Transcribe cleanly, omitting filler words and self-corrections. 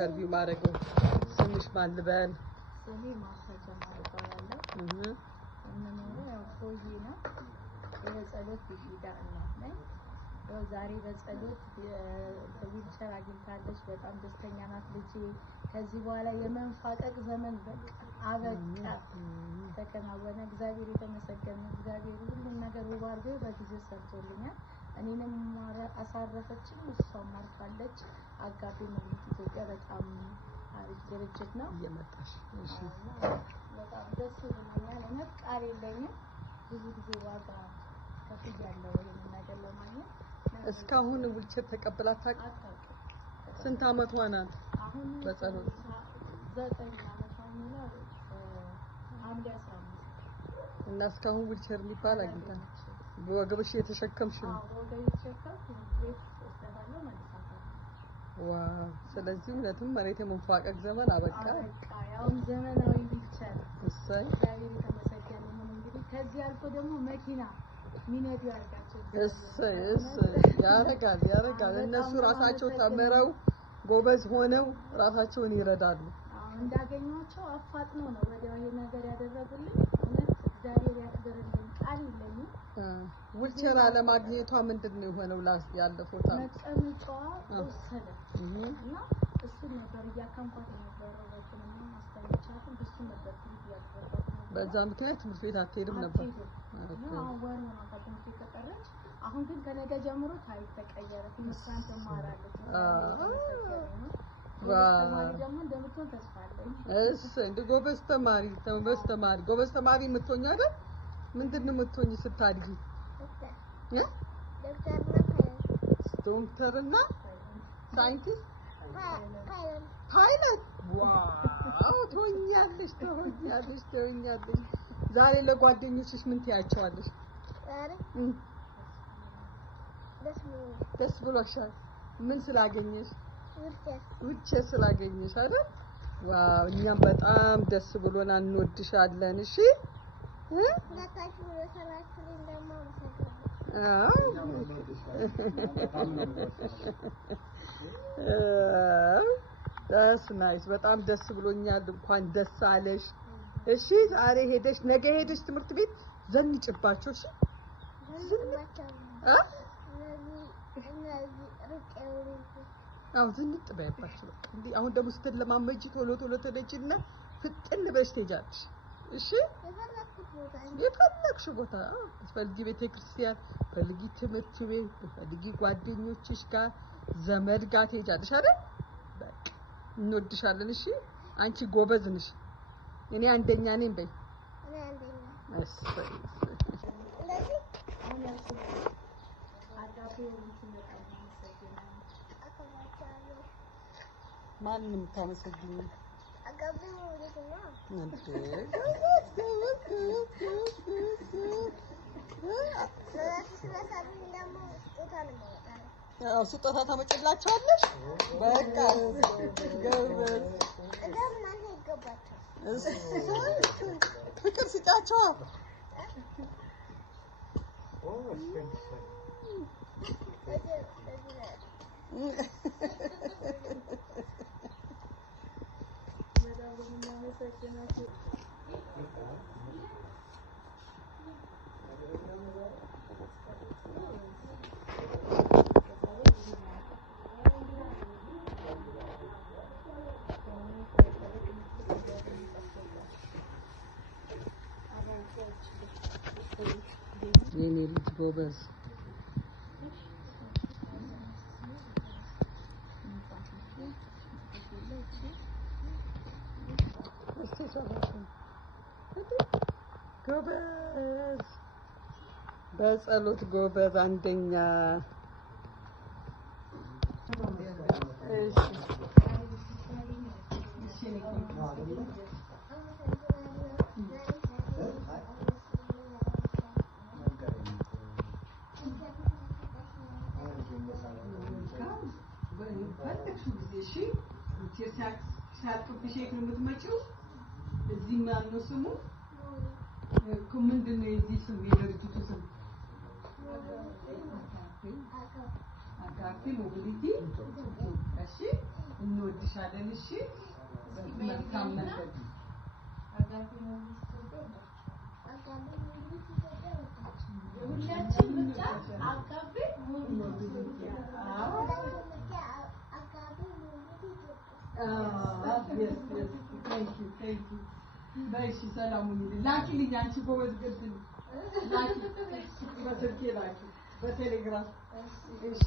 ኢንተርቪው ማድረገው ስምሽ ማን ልበል? ስሜ ማርታ ይባላል። የምኖረው ያው ፎዚ ነው። የጸሎት ቢዳ እናት ነኝ። ያው ዛሬ በጸሎት ዊልቸር አግኝታለች። በጣም ደስተኛ ናት ልጄ። ከዚህ በኋላ የመንፋቀቅ ዘመን በቃ አበቃ፣ ተከናወነ። እግዚአብሔር የተመሰገነ። እግዚአብሔር ሁሉን ነገር ውብ አድርጎ በጊዜ ሰርቶልኛል። እኔንም አሳረፈችኝ፣ እሷም አርፋለች። አጋቢ መብት ኢትዮጵያ በጣም አሪፍ ድርጅት ነው። እየመጣሽ እሺ፣ በጣም ደስ ይለኛል። እውነት ቃል የለኝም። ብዙ ጊዜ ዋጋ ከፍያለሁ ይሄን ነገር ለማግኘት። እስካሁን ዊልቸር ተቀብላ አታውቅም? ስንት አመቷ ናት? አሁን በጸሎት 9 አመቷ ነው። ሐምሌ 15 እና እስካሁን ዊልቸር የሚባል አግኝታ በወገብሽ የተሸከምሽ ነው? አዎ፣ ወገቤ የተሸከምኩ ቤት ወስደታለሁ መልሳታለሁ። ዋው! ስለዚህ እውነትም መሬት የመንፋቀቅ ዘመን አበቃ። ያውም ዘመናዊ ዊልቸር። እሰይ፣ እግዚአብሔር የተመሰገነ ይሁን። እንግዲህ ከዚህ አልፎ ደግሞ መኪና ሚነዱ ያርጋቸው። እሰይ እሰይ፣ ያረጋል። እነሱ ራሳቸው ተምረው ጎበዝ ሆነው ራሳቸውን ይረዳሉ። እንዳገኟቸው አፋጥነው ነው ወዲያው ይሄ ነገር ያደረጉልኝ። እውነት እግዚአብሔር ያክብርልኝ፣ ቃል የለኝም። ዊልቸር አለማግኘቷ ምንድነው የሆነው? ያለፈው ታሪክ መቀመጫዋ ወሰደ እና እሱን ነበር እያካምኳት የነበረው። በጥንም አስተምቻለሁ። እሱን ነበር ትምህርት ያደረኩት። በዛ ምክንያት ትምህርት ቤት አትሄድም ነበር። አሁን ወር ሆኗ ከትምህርት ቤት ከቀረች። አሁን ግን ከነገ ጀምሮ ታሪክ ተቀየረ። ትምህርቷን ትማራለች። ተማሪ ደግሞ እንደምትሆን ተስፋ አለኝ። እንደ ጎበዝ ተማሪ የምትሆኚው አይደል? ምንድን ነው የምትሆኚ ስታድጊ? ዶክተርና ሳይንቲስት፣ ፓይለት። ዋው! ትሆኛለሽ። ዛሬ ለጓደኞችሽ ምን ትያቸዋለሽ? ደስ ብሎሻል? ምን ስላገኘሽ? ዊልቸር ስላገኘሽ አይደል? ዋው! እኛም በጣም ደስ ብሎና እንወድሻለን። እሺ ደስ ናይስ። በጣም ደስ ብሎኛል። እንኳን ደስ አለሽ። እሺ ዛሬ ሄደሽ ነገ ሄደሽ ትምህርት ቤት ዘንጭባቸው። እሺ ዝንጥ በያባቸው። በቃ እንዲህ አሁን ደግሞ ስትለማመጂ ቶሎ ተነጂና ፍጥን ብለሽ ትሄጃለሽ። እሺ የፈለግሽ ቦታ ፈልጊ፣ ቤተክርስቲያን ፈልጊ፣ ትምህርት ቤት ፈልጊ፣ ጓደኞችሽ ጋር ዘመድ ጋር ትሄጃለሽ አይደል? በቃ እንወድሻለን። እሺ አንቺ ጎበዝ ነሽ። እኔ አንደኛ ነኝ በይ። ማንንም ታመሰግኝ ስጦታ ታመጭላቸዋለሽ። በቃ ገበዝ ፍቅር ስጫቸዋ። የኔ ልጅ ጎበዝ። ጎበዝ በጸሎት ጎበዝ አንደኛ። ሲያጡብሽ የት ነው የምትመጪው? እዚህ ማነው ስሙ? ምንድን ነው የዚህ ስም የድርጅቱ ስም? አጋፔ ሞቢሊቲ። እሺ እንወድሻለን። እሺ መልካም ነገር አጋቢ ነው ሁላችን ብቻ አጋቢ thank you በእሺ ሰላም ሁኚ ላኪልኝ አንቺ ጎበዝ ገብተኝ ላኪ በስልኬ ላኪ በቴሌግራም እሺ